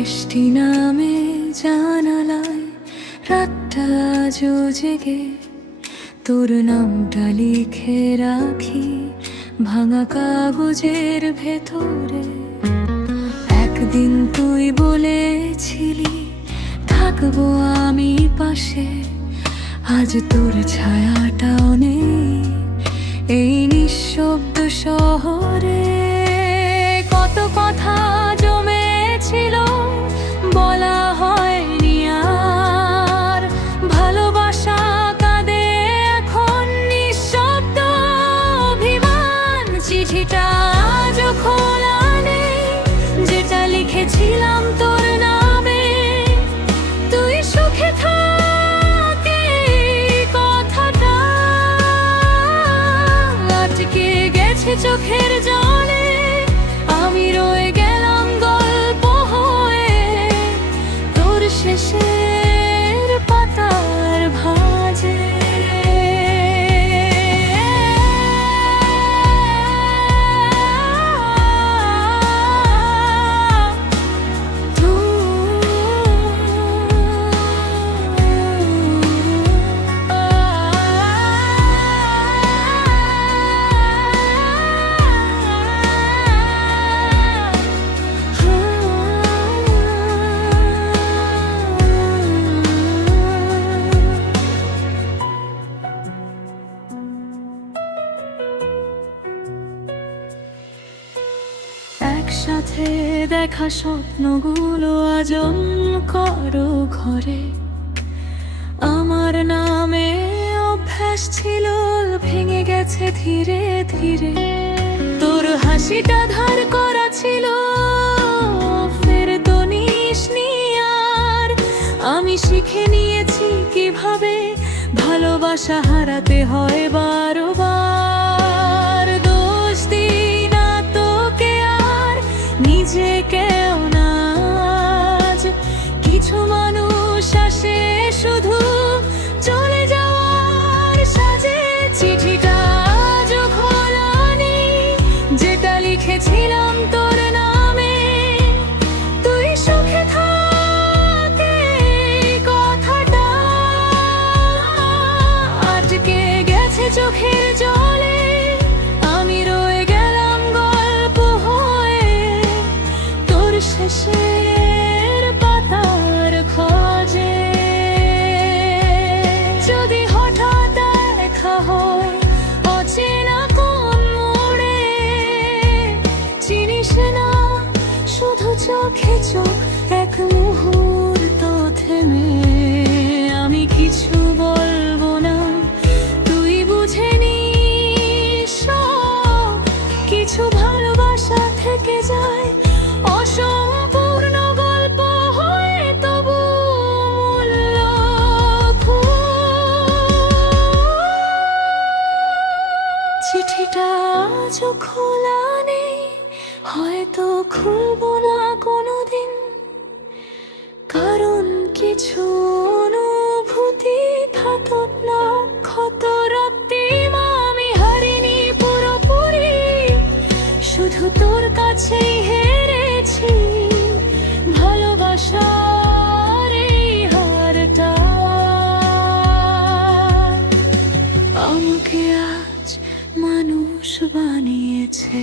বৃষ্টি নামে জানালায় রাতটা আজও জেগে তোর নামটা লিখে রাখি ভাঙা কাগজের ভেতরে। একদিন তুই বলেছিলি থাকবো আমি পাশে, আজ তোর ছায়াটাও নেই এই নিঃশব্দ শহরে। কত কথা জমেছিল বলা হয়নি আর, ভালোবাসা কাঁদে এখন নিঃশব্দ অভিমান। চিঠিটা আজও খোলা নেই যেটা লিখেছিলাম তোর নামে, তুই সুখে থাক এই কথাটা আটকে গেছে চোখের জলে। আমি রয়ে গেলাম গল্প হয়ে তোর শেষের পাতার ভাঁজে। একসাথে দেখা স্বপ্নগুলো আজম করো ঘরে। আমার নামে অভ্যাস ছিল ভেঙে গেছে ধীরে ধীরে। তোর হাসিটা ধার করা ছিল ফেরত নিসনি আর। আমি শিখে নিয়েছি কিভাবে ভালোবাসা হারাতে হয় বারবার। দোষ দিই না তোকে আর নিজেকেও না আজ। কিছু মানুষ আসে শুধু চলে যাওয়ার সাজে। চিঠিটা আজও খোলা নেই যেটা লিখেছিলাম তোর নামে, তুই সুখে থাক এই কথাটা আটকে গেছে চোখের জলে। আমি রয়ে গেলাম গল্প হয়ে তোর শেষের পাতার খোঁজে। যদি হঠাৎ দেখা হয় অচেনা কোন মোড়ে, চিনিস না শুধু চোখে চোখ এক মুহূর্ত থেমে। আমি কিছু বলবো না, তুই বুঝে নিস সব কিছু। ভালোবাসা থেকে যায় অসম্পূর্ণ গল্প হয়ে তবু মূল্য চিঠিটা আজও খোলা নেই, হয়তো খুলবো না কোনোদিন, কারণ কিছু অনুভূতি থাকত না ক্ষত রক্তিম। আমি হারিনি পুরোপুরি, শুধু তোর কাছেই হেরেছি ভালোবাসার এই হারটা। আমাকে আজ মানুষ বানিয়েছে।